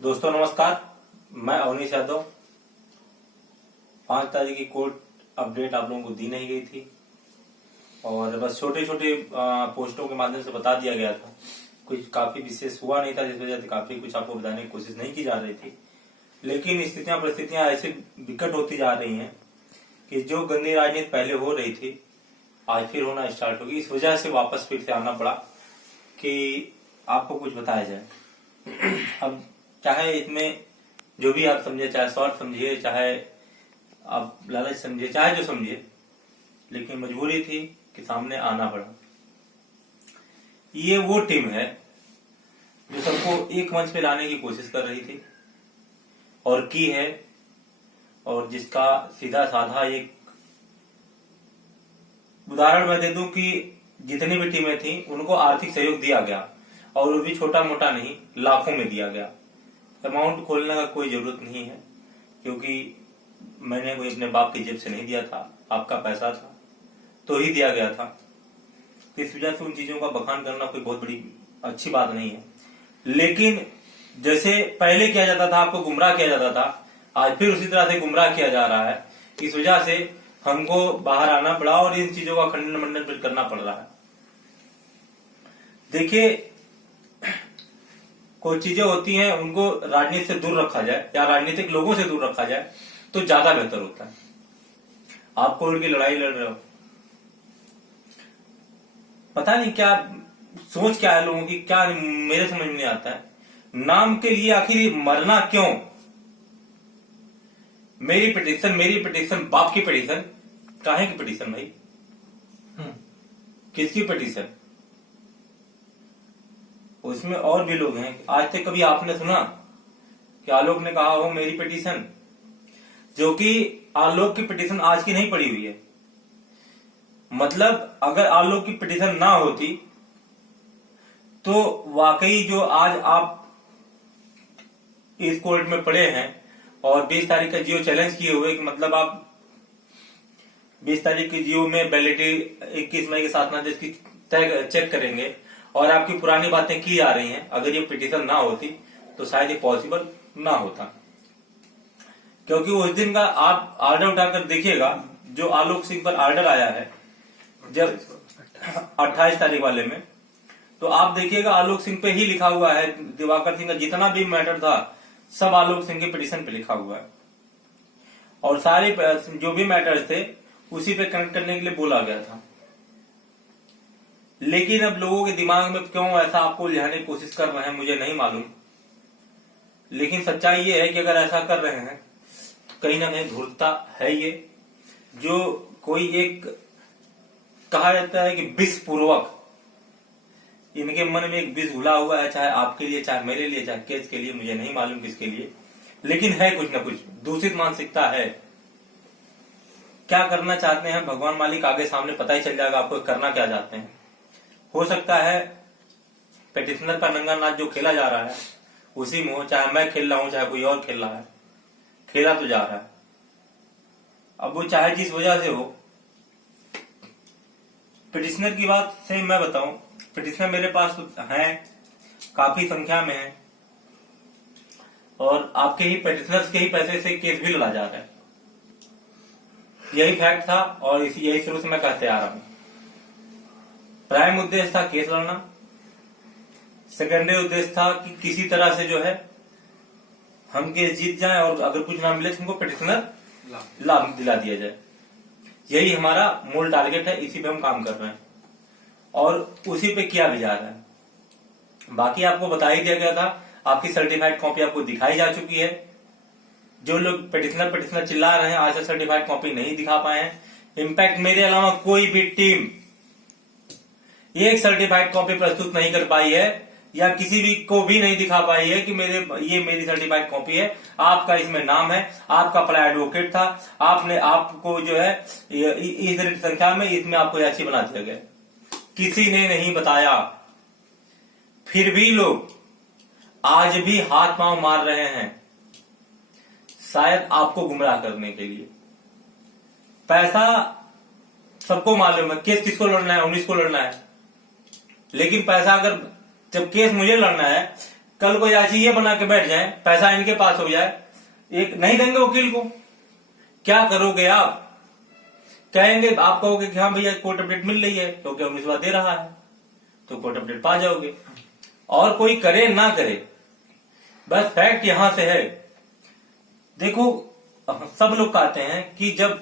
दोस्तों नमस्कार, मैं अवनीश यादव। 5 तारीख की कोर्ट अपडेट आप लोगों को दी नहीं गई थी और बस छोटे छोटे पोस्टों के माध्यम से बता दिया गया था। कुछ काफी विशेष हुआ नहीं था, जिस वजह से काफी कुछ आपको बताने की कोशिश नहीं की जा रही थी। लेकिन स्थितियां परिस्थितियां ऐसे विकट होती जा रही हैं कि जो गंदी राजनीति पहले हो रही थी आज फिर होना स्टार्ट होगी। इस वजह से वापस फिर से आना पड़ा कि आपको कुछ बताया जाए। अब चाहे इसमें जो भी आप समझे, चाहे स्वार्थ समझिए, चाहे आप लालच समझिए, चाहे जो समझिए, लेकिन मजबूरी थी कि सामने आना पड़ा। ये वो टीम है जो सबको एक मंच पे लाने की कोशिश कर रही थी और की है, और जिसका सीधा साधा एक उदाहरण मैं दे दूं कि जितनी भी टीमें थी उनको आर्थिक सहयोग दिया गया, और वो भी छोटा मोटा नहीं, लाखों में दिया गया। अमाउंट खोलने का कोई जरूरत नहीं है, क्योंकि मैंने कोई अपने बाप की जेब से नहीं दिया था, आपका पैसा था तो ही दिया गया था। इस वजह से उन चीजों का बखान करना कोई बहुत बड़ी अच्छी बात नहीं है। लेकिन जैसे पहले किया जाता था, आपको गुमराह किया जाता था, आज फिर उसी तरह से गुमराह किया जा रहा है। इस वजह से हमको बाहर आना पड़ा और इन चीजों का खंडन मंडन फिर करना पड़ रहा है। देखिए, कुछ चीजें होती हैं उनको राजनीति से दूर रखा जाए या राजनीतिक लोगों से दूर रखा जाए तो ज्यादा बेहतर होता है। आप कोर्ट की लड़ाई लड़ रहे हो, पता नहीं क्या सोच क्या है लोगों की, क्या मेरे समझ में नहीं आता है। नाम के लिए आखिर मरना क्यों? मेरी पिटीशन, बाप की पिटीशन, काहे की पिटीशन भाई? किसकी पिटीशन? उसमें और भी लोग हैं। आज तक कभी आपने सुना कि आलोक ने कहा हो मेरी पिटीशन? जो कि आलोक की पिटीशन आज की नहीं पड़ी हुई है। मतलब अगर आलोक की पिटीशन ना होती तो वाकई जो आज आप इस कोर्ट में पड़े हैं और 20 तारीख का जियो चैलेंज किए हुए, मतलब आप 20 तारीख की जियो में वैलिडिटी 21 मई के साथ ना जिसकी चेक करेंगे और आपकी पुरानी बातें की जा रही हैं, अगर ये पिटीशन ना होती तो शायद ये पॉसिबल ना होता। क्योंकि उस दिन का आप ऑर्डर उठाकर देखिएगा, जो आलोक सिंह पर ऑर्डर आया है जब 28 तारीख वाले में, तो आप देखिएगा आलोक सिंह पे ही लिखा हुआ है। दिवाकर सिंह का जितना भी मैटर था सब आलोक सिंह के पिटीशन पे लिखा हुआ है, और सारे जो भी मैटर्स थे उसी पे कनेक्ट करने के लिए बोला गया था। लेकिन अब लोगों के दिमाग में क्यों ऐसा आपको उलझाने की कोशिश कर रहे हैं मुझे नहीं मालूम। लेकिन सच्चाई ये है कि अगर ऐसा कर रहे हैं तो कहीं ना कहीं धूर्तता है ये, जो कोई एक कहा जाता है कि विष पूर्वक इनके मन में एक विष घुला हुआ है, चाहे आपके लिए, चाहे मेरे लिए, चाहे केस के लिए, मुझे नहीं मालूम किसके लिए, लेकिन है कुछ ना कुछ दूषित मानसिकता है। क्या करना चाहते हैं भगवान मालिक आगे सामने पता ही चल जाएगा आपको करना क्या चाहते हैं। हो सकता है पिटिशनर का नंगा नाच जो खेला जा रहा है उसी में हो, चाहे मैं खेल रहा हूं चाहे कोई और खेल रहा है, खेला तो जा रहा है। अब वो चाहे जिस वजह से हो, पिटिशनर की बात से मैं बताऊं, पिटिशनर मेरे पास तो हैं, काफी संख्या में है, और आपके ही पिटिशनर्स के ही पैसे से केस भी लड़ा जा रहा है। यही फैक्ट था और यही शुरू से मैं कहते आ रहा हूं। प्राइम उद्देश्य था केस लड़ना, सेकेंडरी उद्देश्य था कि किसी तरह से जो है हम केस जीत जाएं और अगर कुछ ना मिले तो हमको पिटिशनर लाभ दिला दिया जाए। यही हमारा मूल टारगेट है, इसी पे हम काम कर रहे हैं और उसी पे किया भी जा रहा है। बाकी आपको बता ही दिया गया था, आपकी सर्टिफाइड कॉपी आपको दिखाई जा चुकी है। जो लोग पिटिशनर चिल्ला रहे हैं आज तक सर्टिफाइड कॉपी नहीं दिखा पाए हैं। इनफैक्ट मेरे अलावा कोई भी टीम एक सर्टिफाइड कॉपी प्रस्तुत नहीं कर पाई है या किसी भी को भी नहीं दिखा पाई है कि ये मेरी सर्टिफाइड कॉपी है, आपका इसमें नाम है, आपका अपना एडवोकेट था, आपने आपको जो है इस संख्या में इसमें आपको याची बना दिया गया। किसी ने नहीं बताया, फिर भी लोग आज भी हाथ पांव मार रहे हैं, शायद आपको गुमराह करने के लिए। पैसा सबको मालूम है, केस किसको लड़ना है, 19 को लड़ना है, लेकिन पैसा अगर जब केस मुझे लड़ना है, कल को याची ये बना के बैठ जाए, पैसा इनके पास हो जाए, एक नहीं देंगे वकील को, क्या करोगे आप? कहेंगे, आप कहोगे कि हाँ भैया कोर्ट अपडेट मिल रही है क्योंकि अमृतसर दे रहा है, तो कोर्ट अपडेट पा जाओगे। और कोई करे ना करे, बस फैक्ट यहां से है। देखो, सब लोग कहते हैं कि जब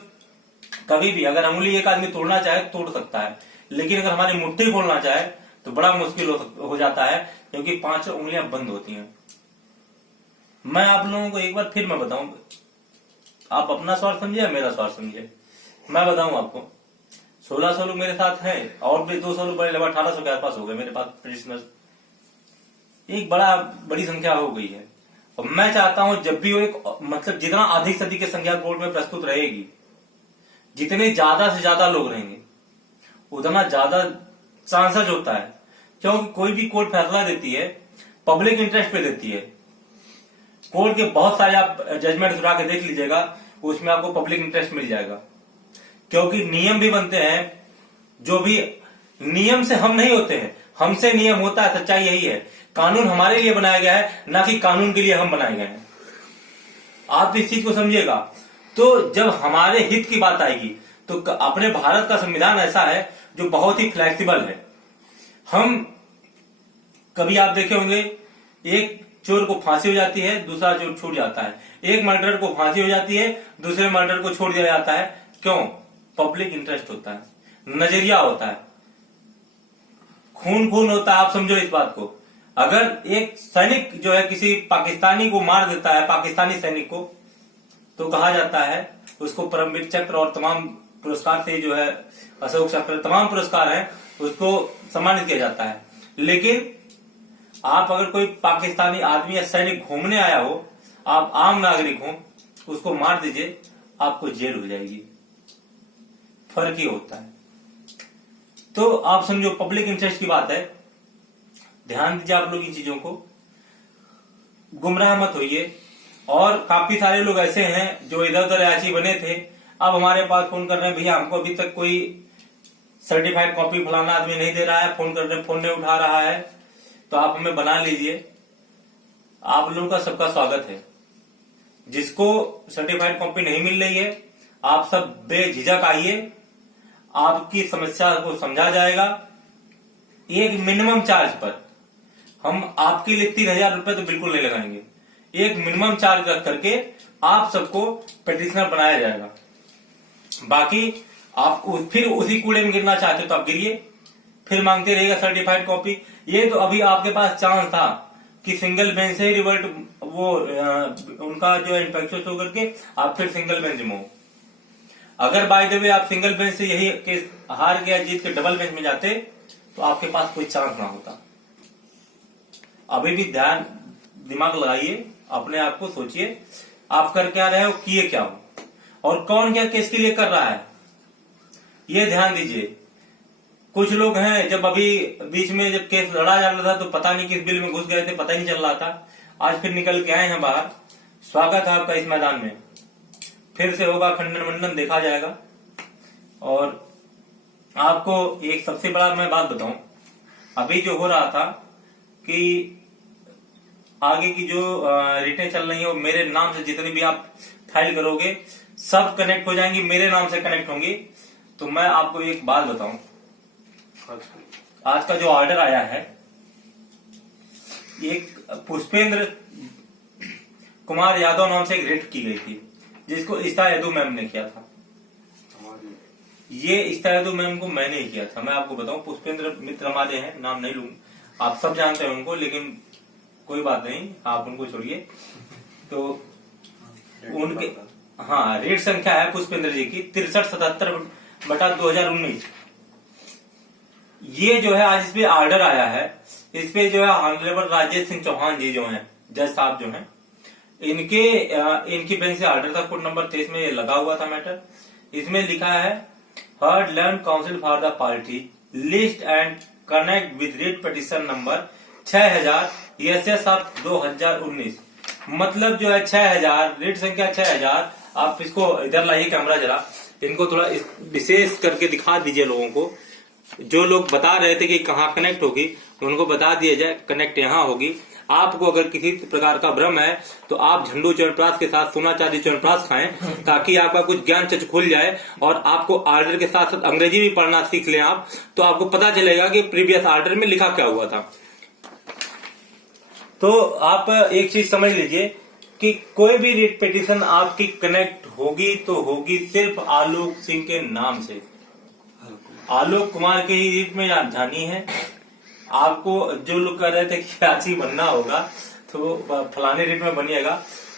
कभी भी अगर अंगुली एक आदमी तोड़ना चाहे तोड़ सकता है, लेकिन अगर हमारी मुट्ठी खोलना चाहे तो बड़ा मुश्किल हो जाता है, क्योंकि 5 उंगलियां बंद होती हैं। मैं आप लोगों को एक बार फिर मैं बताऊं, आप अपना स्वार्थ समझिए, मेरा स्वार्थ समझिए। मैं बताऊं आपको, 1600 लोग मेरे साथ हैं और भी 200 लोग लगभग 1800 के आसपास हो गए मेरे पास पिटिशनर्स। एक बड़ी संख्या हो गई है। और मैं चाहता हूं जब भी वो एक मतलब जितना अधिक से अधिक संख्या कोर्ट में प्रस्तुत रहेगी, जितने ज्यादा से ज्यादा लोग रहेंगे, उतना ज्यादा चांसेस होता है। क्योंकि कोई भी कोर्ट फैसला देती है पब्लिक इंटरेस्ट पे देती है। कोर्ट के बहुत सारे आप जजमेंट उठा के देख लीजिएगा, उसमें आपको पब्लिक इंटरेस्ट मिल जाएगा। क्योंकि नियम भी बनते हैं, जो भी नियम से हम नहीं होते हैं, हमसे नियम होता है। सच्चाई यही है, कानून हमारे लिए बनाया गया है, ना कि कानून के लिए हम बनाए गए हैं। आप इस चीज को समझिएगा। तो जब हमारे हित की बात आएगी तो अपने भारत का संविधान ऐसा है जो बहुत ही फ्लेक्सिबल है। हम कभी आप देखे होंगे, एक चोर को फांसी हो जाती है, दूसरा चोर छूट जाता है। एक मर्डर को फांसी हो जाती है, दूसरे मर्डर को छोड़ दिया जाता है। क्यों? पब्लिक इंटरेस्ट होता है, नजरिया होता है, खून खून होता है। आप समझो इस बात को। अगर एक सैनिक जो है किसी पाकिस्तानी को मार देता है, पाकिस्तानी सैनिक को, तो कहा जाता है उसको परमवीर चक्र और तमाम पुरस्कार से, जो है अशोक चक्र, तमाम पुरस्कार हैं, उसको सम्मानित किया जाता है। लेकिन आप अगर कोई पाकिस्तानी आदमी या सैनिक घूमने आया हो, आप आम नागरिक हो, उसको मार दीजिए, आपको जेल हो जाएगी। फर्क ही होता है। तो आप समझो पब्लिक इंटरेस्ट की बात है, ध्यान दीजिए आप लोग इन चीजों को, गुमराह मत होइए। और काफी सारे लोग ऐसे हैं जो इधर उधर याची बने थे, अब हमारे पास फोन कर रहे हैं, भैया हमको अभी तक कोई सर्टिफाइड कॉपी फलाना आदमी नहीं दे रहा है, फोन कर रहे, फोन नहीं उठा रहा है, तो आप हमें बना लीजिए। आप लोगों का सबका स्वागत है। जिसको सर्टिफाइड कॉपी नहीं मिल रही है, आप सब बेझिझक आइए, आपकी समस्या को समझा जाएगा। एक मिनिमम चार्ज पर हम आपके लिए 3000 रुपए तो बिल्कुल नहीं लगाएंगे। एक मिनिमम चार्ज रख करके आप सबको पिटिशनर बनाया जाएगा। बाकी आप फिर उसी कूड़े में गिरना चाहते हो तो आप गिरिए, फिर मांगते रहेगा सर्टिफाइड कॉपी। ये तो अभी आपके पास चांस था कि सिंगल बेंच से रिवर्ट, वो उनका जो है इन्फेक्शन होकर के आप फिर सिंगल बेंच में हो। अगर बाय द वे आप सिंगल बेंच से यही केस हार गया, जीत के डबल बेंच में जाते, तो आपके पास कोई चांस ना होता। अभी भी दिमाग लगाइए, अपने आप को सोचिए, आप कर क्या रहे हो, किए क्या हो, और कौन क्या केस के लिए कर रहा है, ये ध्यान दीजिए। कुछ लोग हैं, जब अभी बीच में जब केस लड़ा जा रहा था तो पता नहीं किस बिल में घुस गए थे, पता ही नहीं चल रहा था। आज फिर निकल के आए हैं बाहर। स्वागत है आपका इस मैदान में, फिर से होगा खंडन मंडन, देखा जाएगा। और आपको एक सबसे बड़ा मैं बात बताऊं, अभी जो हो रहा था कि आगे की जो रिटें चल रही है वो मेरे नाम से, जितनी भी आप फाइल करोगे सब कनेक्ट हो जाएंगी, मेरे नाम से कनेक्ट होंगी। तो मैं आपको एक बात बताऊं, आज का जो ऑर्डर आया है, एक पुष्पेंद्र कुमार यादव नाम से एक रिट की गई थी, जिसको इस्ता यदू मैम ने किया था। ये इस्ता यदू मैम को मैंने ही किया था। मैं आपको बताऊं, पुष्पेंद्र मित्र हमारे हैं, नाम नहीं लूंगा, आप सब जानते हैं उनको, लेकिन कोई बात नहीं, आप उनको छोड़िए। तो उनके, हाँ, रेट संख्या है पुष्पेंद्र जी की 6377/2019। ये जो है आज इस पे ऑर्डर आया है, इस पे जो है ऑनरेबल राजेश सिंह चौहान जी जो हैं, जज साहब जो हैं, इनकी बेंच से ऑर्डर था, कोर्ट नंबर 23 में ये लगा हुआ था मैटर। इसमें लिखा है, heard land council for the party list and connect with writ petition number 6000 SS of 2019। मतलब जो है 6000, रेट संख्या 6000। आप इसको इधर लाइए कैमरा जरा, इनको थोड़ा विशेष करके दिखा दीजिए लोगों को। जो लोग बता रहे थे कि कहाँ कनेक्ट होगी, उनको बता दिया जाए कनेक्ट यहाँ होगी। आपको अगर किसी प्रकार का भ्रम है तो आप झंडू च्यवनप्राश के साथ सोना चांदी च्यवनप्राश खाएं, ताकि आपका कुछ ज्ञान चक्ष खुल जाए और आपको ऑर्डर के साथ साथ अंग्रेजी भी पढ़ना सीख लें आप, तो आपको पता चलेगा कि प्रीवियस ऑर्डर में लिखा क्या हुआ था। तो आप एक चीज समझ लीजिए कि कोई भी रिट पिटीशन आपकी कनेक्ट होगी तो होगी सिर्फ आलोक सिंह के नाम से। आलोक कुमार के ही रिट में जानी है। आपको जो लोग कह रहे थे कि आज बनना होगा तो फलाने रेट में बनिएगा,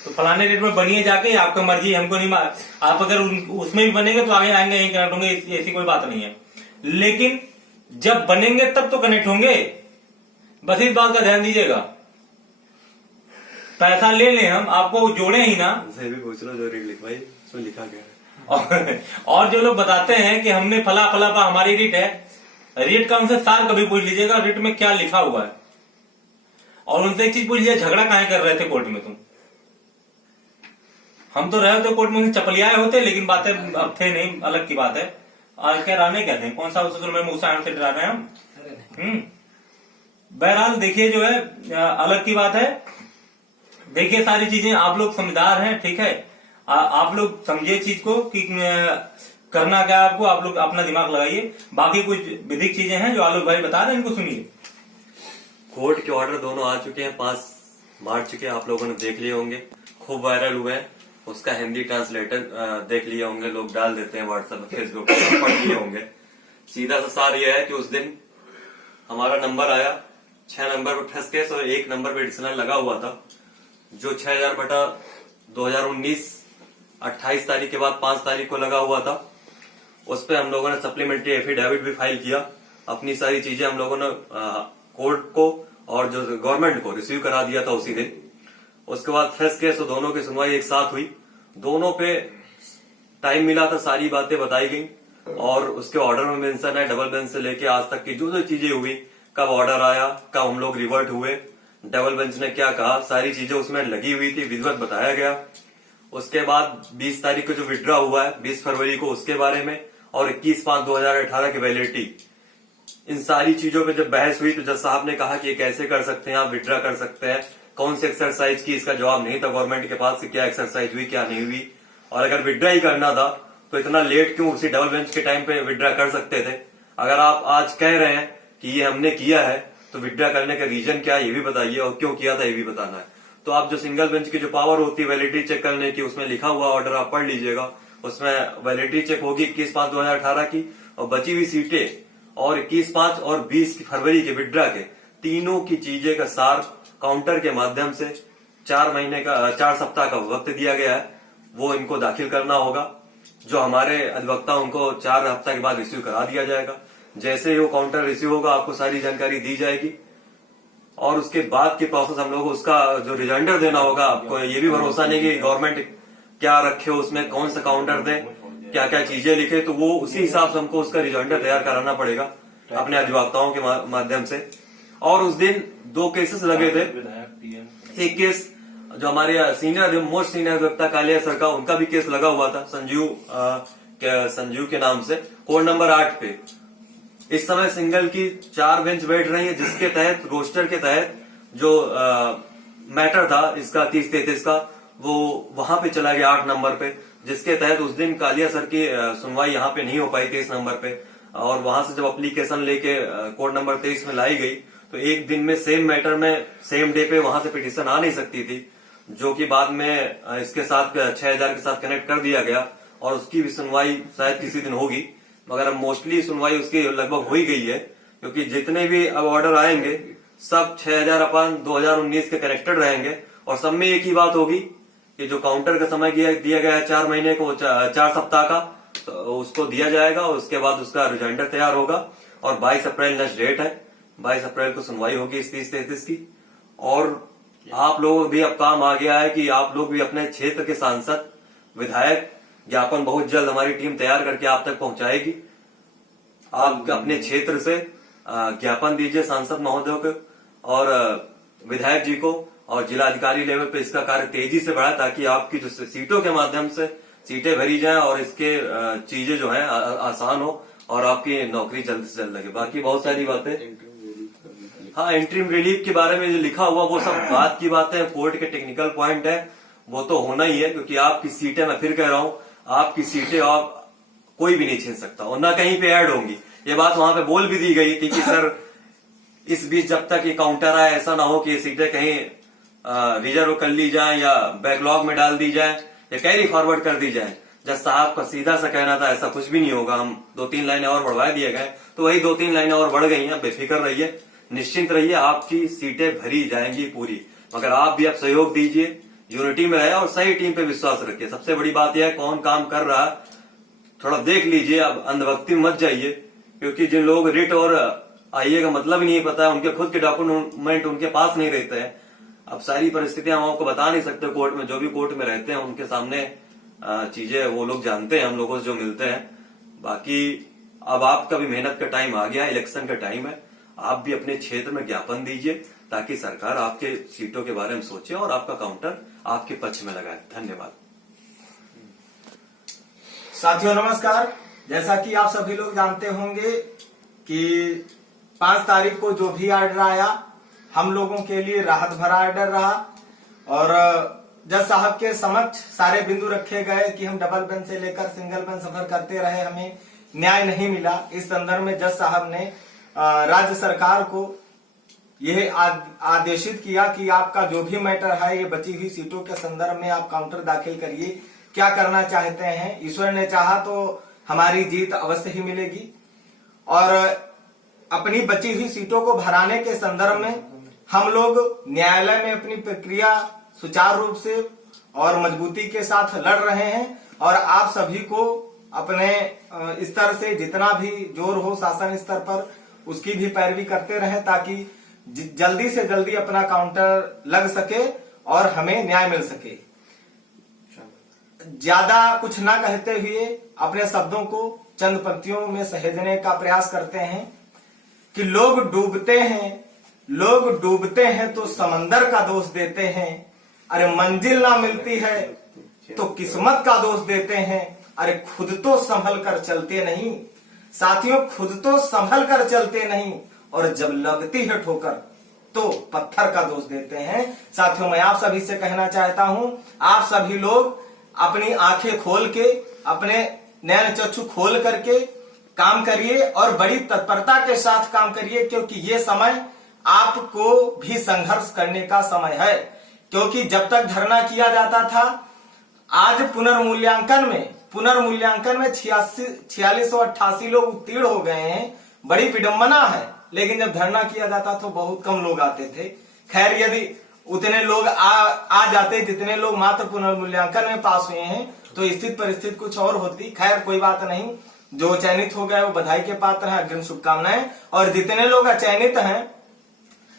तो फलाने रेट में बनिए जाके, आपका मर्जी, हमको नहीं मार। आप अगर उसमें भी बनेंगे तो आगे आएंगे, यही कनेक्ट होंगे, ऐसी कोई बात नहीं है। लेकिन जब बनेंगे तब तो कनेक्ट होंगे, बस इस बात का ध्यान दीजिएगा। पैसा ले लें हम, आपको जोड़े ही ना। भी पूछ लो जो रेट लिखवाई उसमें लिखा गया और जो लोग बताते हैं कि हमने फला फला पर हमारी रेट है, रेट का उनसे सार कभी पूछ लीजिएगा रेट में क्या लिखा हुआ है। और उनसे एक चीज पूछ लीजिए, झगड़ा काहे कर रहे थे कोर्ट में तुम? हम तो रहे होते कोर्ट में, चपलियाए होते, लेकिन बातें अब थे नहीं, अलग की बात है। और क्या रहने क्या थे, कौन सा ससुर में मुसा से डरा रहे हैं हम। बहरहाल देखिए जो है अलग की बात है। देखिए सारी चीजें आप लोग समझदार हैं, ठीक है। आप लोग समझिए चीज को कि करना क्या है आपको, आप लोग अपना दिमाग लगाइए। बाकी कुछ विधिक चीजें हैं जो आलोक भाई बता रहे हैं, इनको सुनिए। कोर्ट के ऑर्डर दोनों आ चुके हैं, 5 मार्च के, आप लोगों ने देख लिए होंगे, खूब वायरल हुए हैं। उसका हिंदी ट्रांसलेटर देख लिए होंगे, लोग डाल देते हैं व्हाट्सएप फेसबुक पर, पढ़ लिए होंगे। सीधा सा सार यह है कि उस दिन हमारा नंबर आया, 6 नंबर पर फंस केस और 1 नंबर पर एडिशनल लगा हुआ था, जो 6000/2019 28 तारीख के बाद 5 तारीख को लगा हुआ था। उस पर हम लोगों ने सप्लीमेंट्री एफिडेविट भी फाइल किया। अपनी सारी चीजें हम लोगों ने कोर्ट को और जो गवर्नमेंट को रिसीव करा दिया था उसी दिन। उसके बाद फेस केस और दोनों की सुनवाई एक साथ हुई। दोनों पे टाइम मिला था, सारी बातें बताई गई और उसके ऑर्डर में मेंशन है, डबल बेंच से लेके आज तक की जो जो चीजें हुई, कब ऑर्डर आया, कब हम लोग रिवर्ट हुए, डबल बेंच ने क्या कहा, सारी चीजें उसमें लगी हुई थी, विधिवत बताया गया। उसके बाद 20 तारीख को जो विड्रॉ हुआ है 20 फरवरी को, उसके बारे में, और 21/5/2018 की वैलिडिटी, इन सारी चीजों पे जब बहस हुई तो जज साहब ने कहा कि ये कैसे कर सकते हैं, आप विड्रॉ कर सकते हैं, कौन सी एक्सरसाइज की, इसका जवाब नहीं था गवर्नमेंट के पास कि क्या एक्सरसाइज हुई क्या नहीं हुई। और अगर विड्रॉ ही करना था तो इतना लेट क्यों, उसी डबल बेंच के टाइम पे विड्रॉ कर सकते थे। अगर आप आज कह रहे हैं कि ये हमने किया है तो विड्रॉ करने का रीजन क्या है ये भी बताइए, और क्यों किया था ये भी बताना है। तो आप जो सिंगल बेंच की जो पावर होती है वैलिडिटी चेक करने की, उसमें लिखा हुआ ऑर्डर आप पढ़ लीजिएगा, उसमें वैलिडिटी चेक होगी 21/5/2018 की, और बची हुई सीटें और 21/5 और 20 फरवरी के विड्रॉ के तीनों की चीजें का सार काउंटर के माध्यम से 4 सप्ताह का वक्त दिया गया है, वो इनको दाखिल करना होगा। जो हमारे अधिवक्ता उनको 4 हफ्ता के बाद रिसीव करा दिया जाएगा। जैसे ही वो काउंटर रिसीव होगा आपको सारी जानकारी दी जाएगी और उसके बाद की प्रोसेस हम लोग उसका जो रिजाइंडर देना होगा। आपको ये भी भरोसा नहीं कि गवर्नमेंट क्या रखे उसमें, कौन सा काउंटर दे, क्या क्या चीजें लिखे, तो वो उसी हिसाब से हमको उसका रिजाइंडर तैयार कराना पड़ेगा अपने अधिवक्ताओं के माध्यम से। और उस दिन 2 केसेस लगे थे। एक केस जो हमारे मोस्ट सीनियर अधिवक्ता कालिया सर का, उनका भी केस लगा हुआ था संजीव के नाम से, कोड नंबर 8 पे। इस समय सिंगल की 4 बेंच बैठ रही है, जिसके तहत रोस्टर के तहत जो मैटर था इसका 30-33 का, वो वहां पे चला गया 8 नंबर पे, जिसके तहत उस दिन कालिया सर की सुनवाई यहाँ पे नहीं हो पाई 23 नंबर पे। और वहां से जब एप्लीकेशन लेके कोड नंबर 23 में लाई गई तो एक दिन में सेम मैटर में सेम डे पे वहां से पिटीशन आ नहीं सकती थी, जो कि बाद में इसके साथ 6000 के साथ कनेक्ट कर दिया गया और उसकी भी सुनवाई शायद किसी दिन होगी। मगर अब मोस्टली सुनवाई उसकी लगभग हो ही गई है, क्योंकि जितने भी अब ऑर्डर आएंगे सब 6000/2019 के कनेक्टेड रहेंगे और सब में एक ही बात होगी कि जो काउंटर का समय दिया गया है 4 महीने को, 4 सप्ताह का, तो उसको दिया जाएगा और उसके बाद उसका रिजाइंडर तैयार होगा। और 22 अप्रैल नेक्स्ट डेट है, 22 अप्रैल को सुनवाई होगी इस 30-33 की। और आप लोग भी अब काम आ गया है कि आप लोग भी अपने क्षेत्र के सांसद, विधायक, ज्ञापन बहुत जल्द हमारी टीम तैयार करके आप तक पहुंचाएगी। आप अपने क्षेत्र से ज्ञापन दीजिए सांसद महोदय को और विधायक जी को, और जिलाधिकारी लेवल पे इसका कार्य तेजी से बढ़ाए, ताकि आपकी जो सीटों के माध्यम से सीटें भरी जाएं और इसके चीजें जो है आसान हो और आपकी नौकरी जल्द से जल्द लगे। बाकी बहुत सारी बातें हाँ, इंटरिम रिलीफ के बारे में जो लिखा हुआ वो सब बात की बातें, कोर्ट के टेक्निकल पॉइंट है, वो तो होना ही है, क्योंकि आपकी सीटें, मैं फिर कह रहा हूँ, आपकी सीटें आप कोई भी नहीं छीन सकता और ना कहीं पे ऐड होंगी। ये बात वहां पे बोल भी दी गई थी कि सर इस बीच जब तक ये काउंटर आए ऐसा ना हो कि ये सीटें कहीं रिजर्व कर ली जाए या बैकलॉग में डाल दी जाए या कैरी फॉरवर्ड कर दी जाए। जज साहब का सीधा सा कहना था ऐसा कुछ भी नहीं होगा, हम 2-3 लाइनें और बढ़वा दिए गए, तो वही 2-3 लाइनें और बढ़ गई हैं। बेफिक्र रहिए, निश्चिंत रहिए, आपकी सीटें भरी जाएंगी पूरी। मगर आप भी अब सहयोग दीजिए, यूनिटी में रहे और सही टीम पे विश्वास रखिए। सबसे बड़ी बात यह है कौन काम कर रहा है थोड़ा देख लीजिए, अब अंधभक्ति मत जाइए, क्योंकि जिन लोग रिट और आईए का मतलब ही नहीं पता है, उनके खुद के डॉक्यूमेंट उनके पास नहीं रहते हैं। अब सारी परिस्थितियां हम आपको बता नहीं सकते, कोर्ट में जो भी कोर्ट में रहते हैं उनके सामने चीजें वो लोग जानते हैं, हम लोगों से जो मिलते हैं। बाकी अब आपका भी मेहनत का टाइम आ गया है, इलेक्शन का टाइम है, आप भी अपने क्षेत्र में ज्ञापन दीजिए ताकि सरकार आपके सीटों के बारे में सोचे और आपका काउंटर आपके पक्ष में लगाए। धन्यवाद। साथियों नमस्कार। जैसा कि आप सभी लोग जानते होंगे कि 5 तारीख को जो भी आर्डर आया हम लोगों के लिए राहत भरा आर्डर रहा और जज साहब के समक्ष सारे बिंदु रखे गए कि हम डबल बेंच से लेकर सिंगल बेंच सफर करते रहे, हमें न्याय नहीं मिला। इस संदर्भ में जज साहब ने राज्य सरकार को यह आदेशित किया कि आपका जो भी मैटर है ये बची हुई सीटों के संदर्भ में आप काउंटर दाखिल करिए, क्या करना चाहते हैं। ईश्वर ने चाहा तो हमारी जीत अवश्य ही मिलेगी और अपनी बची हुई सीटों को भराने के संदर्भ में हम लोग न्यायालय में अपनी प्रक्रिया सुचारू रूप से और मजबूती के साथ लड़ रहे हैं और आप सभी को अपने स्तर से जितना भी जोर हो शासन स्तर पर उसकी भी पैरवी करते रहें ताकि जल्दी से जल्दी अपना काउंटर लग सके और हमें न्याय मिल सके। ज्यादा कुछ ना कहते हुए अपने शब्दों को चंद पंक्तियों में सहेजने का प्रयास करते हैं कि लोग डूबते हैं तो समंदर का दोष देते हैं, अरे मंजिल ना मिलती है तो किस्मत का दोष देते हैं, अरे खुद तो संभल कर चलते नहीं। साथियों, खुद तो संभल कर चलते नहीं और जब लगती है ठोकर तो पत्थर का दोष देते हैं। साथियों, मैं आप सभी से कहना चाहता हूं, आप सभी लोग अपनी आंखें खोल के, अपने नयन चक्षु खोल करके काम करिए और बड़ी तत्परता के साथ काम करिए, क्योंकि ये समय आपको भी संघर्ष करने का समय है। क्योंकि जब तक धरना किया जाता था, आज पुनर्मूल्यांकन में 4688 लोग उत्तीर्ण हो गए हैं, बड़ी विडंबना है। लेकिन जब धरना किया जाता तो बहुत कम लोग आते थे। खैर, यदि उतने लोग आ जाते जितने लोग मात्र पुनर्मूल्यांकन में पास हुए हैं तो स्थिति परिस्थिति कुछ और होती। खैर, कोई बात नहीं, जो चयनित हो गए वो बधाई के पात्र हैं, अग्रिम शुभकामनाएं। और जितने लोग अचयनित हैं,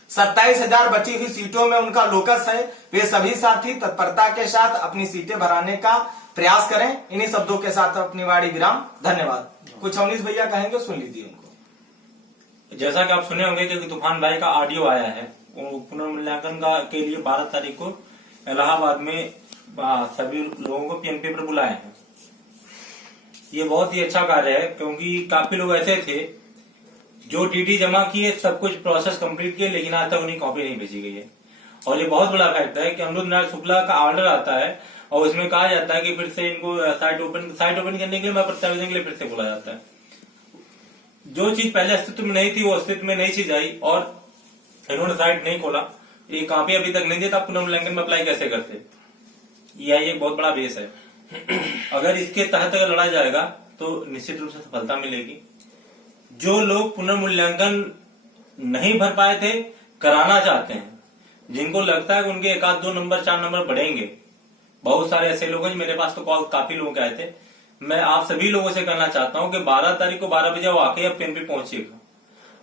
27,000 बची हुई सीटों में उनका लोकस है, वे सभी साथी तत्परता के साथ अपनी सीटें भराने का प्रयास करें। इन्हीं शब्दों के साथ अपनी वाणी विराम। धन्यवाद। कुछ अवनीश भैया कहेंगे, सुन लीजिए उनको। जैसा कि आप सुने होंगे कि तूफान भाई का ऑडियो आया है, पुनर्मूल्यांकन का के लिए 12 तारीख को इलाहाबाद में सभी लोगों को पीएनपी पर बुलाए हैं। ये बहुत ही अच्छा कार्य है, क्योंकि काफी लोग ऐसे थे जो डीडी जमा किए, सब कुछ प्रोसेस कंप्लीट किए, लेकिन आज तक उन्हें कॉपी नहीं भेजी गई है। और ये बहुत बड़ा फैक्ट है कि अमरुद नारायण शुक्ला का ऑर्डर आता है और उसमें कहा जाता है कि फिर से इनको साइट ओपन करने के लिए, प्रत्यावेदन के लिए फिर से बोला जाता है। जो चीज पहले अस्तित्व में नहीं थी वो अस्तित्व में नई चीज आई और इन्होंने साइट नहीं खोला, ये कॉपी अभी तक नहीं देता, पुनर्मूल्यांकन में अप्लाई कैसे करते। यह एक बहुत बड़ा बेस है। अगर इसके तहत अगर लड़ा जाएगा तो निश्चित रूप से सफलता मिलेगी। जो लोग पुनर्मूल्यांकन नहीं भर पाए थे, कराना चाहते हैं, जिनको लगता है कि उनके 1-2 नंबर 4 नंबर बढ़ेंगे, बहुत सारे ऐसे लोग हैं। मेरे पास तो कॉल काफी लोग आए थे। मैं आप सभी लोगों से कहना चाहता हूं कि 12 तारीख को 12 बजे वो आके अब पीएनपी पहुंचेगा।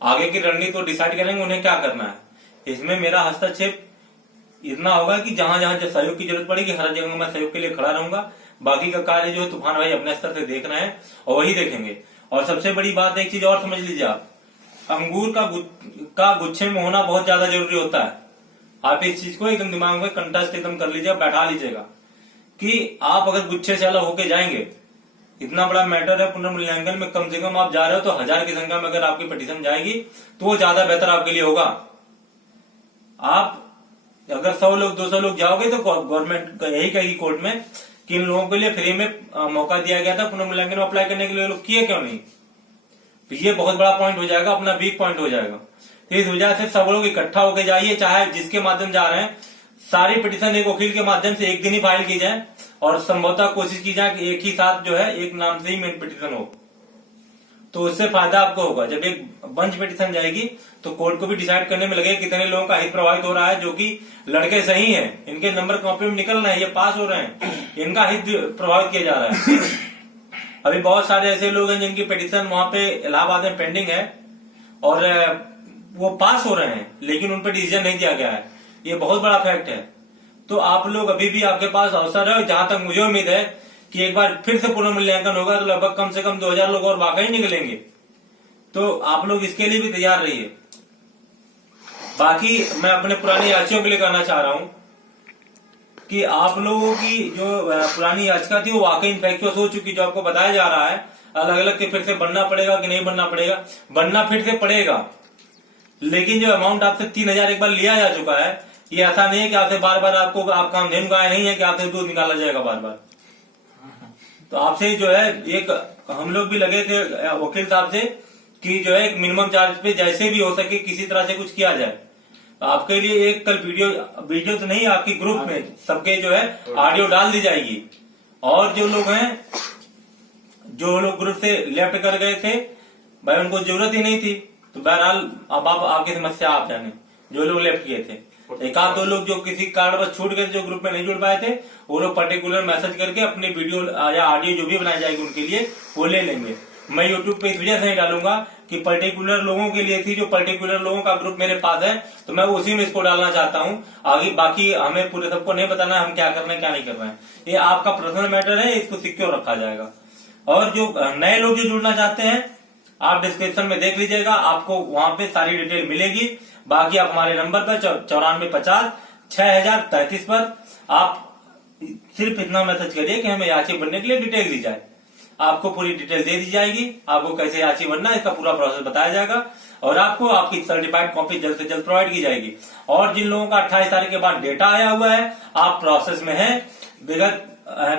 आगे की रणनीति तो डिसाइड करेंगे उन्हें क्या करना है। इसमें मेरा हस्तक्षेप इतना होगा कि जहां जहां सहयोग की जरूरत पड़ेगी हर जगह मैं सहयोग के लिए खड़ा रहूंगा। बाकी का कार्य जो है तूफान भाई अपने स्तर से देख रहे हैं और वही देखेंगे। और सबसे बड़ी बात, एक चीज और समझ लीजिए, आप अंगूर का गुच्छे में होना बहुत ज्यादा जरूरी होता है। आप इस चीज को एकदम दिमाग में कंठस्थ एकदम कर लीजिए, बैठा लीजिएगा कि आप अगर गुच्छे से अलग होके जाएंगे, इतना बड़ा मैटर है पुनर्मूल्यांकन में, कम से कम आप जा रहे हो तो 1000 की संख्या में अगर आपकी पिटीशन जाएगी तो वो ज्यादा बेहतर आपके लिए होगा। आप अगर 100 लोग 200 लोग जाओगे तो गवर्नमेंट यही कहेगी कोर्ट में कि इन लोगों के लिए फ्री में मौका दिया गया था पुनर्मूल्यांकन में अप्लाई करने के लिए, लोग किए क्यों नहीं? तो ये बहुत बड़ा पॉइंट हो जाएगा, अपना वीक पॉइंट हो जाएगा। तो इस वजह से सब लोग इकट्ठा होकर जाइए, चाहे जिसके माध्यम जा रहे हैं, सारी पिटीशन एक वकील के माध्यम से एक दिन ही फाइल की जाए और संभवतः कोशिश की जाए कि एक ही साथ जो है एक नाम से ही मेन पिटीशन हो, तो उससे फायदा आपको होगा। जब एक बंच पिटीशन जाएगी तो कोर्ट को भी डिसाइड करने में लगेगा कितने लोगों का हित प्रभावित हो रहा है, जो कि लड़के सही हैं, इनके नंबर कॉपी में निकल रहे हैं, ये पास हो रहे हैं, इनका हित प्रभावित किया जा रहा है। अभी बहुत सारे ऐसे लोग हैं जिनकी पिटीशन वहां पे इलाहाबाद में पेंडिंग है और वो पास हो रहे हैं, लेकिन उन पर डिसीजन नहीं दिया गया है। ये बहुत बड़ा फैक्ट है। तो आप लोग अभी भी आपके पास अवसर है, जहां तक मुझे उम्मीद है कि एक बार फिर से पुनर्मूल्यांकन होगा तो लगभग कम से कम 2000 लोग और वाकई निकलेंगे। तो आप लोग इसके लिए भी तैयार रहिए। बाकी मैं अपने पुराने याचियों के लिए कहना चाह रहा हूं कि आप लोगों की जो पुरानी याचिका थी वो वाकई इन्फेक्चुअस हो चुकी, जो आपको बताया जा रहा है अलग अलग के फिर से बनना पड़ेगा कि नहीं बनना पड़ेगा, बनना फिर से पड़ेगा। लेकिन जो अमाउंट आपसे 3000 एक बार लिया जा चुका है, ये ऐसा नहीं है कि आपसे बार बार आपको आप कामधेनु गाय नहीं है कि आपसे दूध निकाला जाएगा बार बार। तो आपसे जो है एक हम लोग भी लगे थे वकील साहब से कि जो है एक मिनिमम चार्ज पे जैसे भी हो सके किसी तरह से कुछ किया जाए। आपके लिए एक कल वीडियो तो नहीं, आपकी ग्रुप में सबके जो है ऑडियो डाल दी जाएगी। और जो लोग हैं, जो लोग ग्रुप से लेफ्ट कर गए थे भाई, उनको जरूरत ही नहीं थी, तो बहरहाल अब आप आपकी समस्या आप जाने। जो लोग लेफ्ट किए थे, एक आध दो लोग जो किसी कारणवश छूट गए, जो ग्रुप में नहीं जुड़ पाए थे, वो लोग पर्टिकुलर मैसेज करके अपनी वीडियो या ऑडियो जो भी बनाई जाएगी उनके लिए वो ले लेंगे। मैं यूट्यूब पे इस वजह से नहीं डालूंगा कि पर्टिकुलर लोगों के लिए थी, जो पर्टिकुलर लोगों का ग्रुप मेरे पास है, तो मैं उसी में इसको डालना चाहता हूँ। आगे बाकी हमें पूरे सबको नहीं बताना है हम क्या कर रहे हैं क्या नहीं कर रहे हैं, ये आपका पर्सनल मैटर है, इसको सिक्योर रखा जाएगा। और जो नए लोग जो जुड़ना चाहते हैं, आप डिस्क्रिप्शन में देख लीजिएगा, आपको वहां पे सारी डिटेल मिलेगी। बाकी आप हमारे नंबर पर 9450 6033 पर आप सिर्फ इतना मैसेज करिए कि हमें याची बनने के लिए डिटेल दी जाए, आपको पूरी डिटेल दे दी जाएगी। आपको कैसे याची बनना है इसका पूरा प्रोसेस बताया जाएगा और आपको आपकी सर्टिफाइड कॉपी जल्द से जल्द प्रोवाइड की जाएगी। और जिन लोगों का 28 तारीख के बाद डेटा आया हुआ है, आप प्रोसेस में है। विगत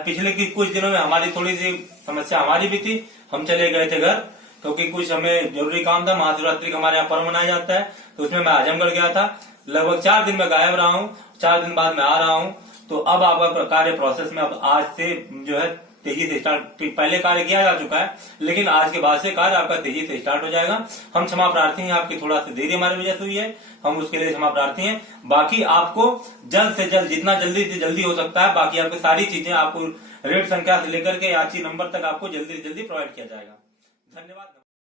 पिछले कुछ दिनों में हमारी थोड़ी सी समस्या हमारी भी थी, हम चले गए थे घर क्योंकि कुछ हमें जरूरी काम था। महाशिवरात्रि का हमारे यहाँ पर्व मनाया जाता है, तो उसमें मैं आजमगढ़ गया था। लगभग 4 दिन में गायब रहा हूँ, 4 दिन बाद मैं आ रहा हूँ। तो अब आपका कार्य प्रोसेस में अब आज से जो है तेजी से स्टार्ट, पहले कार्य किया जा चुका है, लेकिन आज के बाद से कार्य आपका तेजी से स्टार्ट हो जाएगा। हम क्षमा प्रार्थी हैं, आपकी थोड़ा सी देरी हमारी वजह से हुई है, हम उसके लिए क्षमा प्रार्थी हैं। बाकी आपको जल्द से जल्द, जितना जल्दी से जल्दी हो सकता है, बाकी आपकी सारी चीजें आपको रेट संख्या से लेकर के याची नंबर तक आपको जल्दी से जल्दी प्रोवाइड किया जाएगा। धन्यवाद।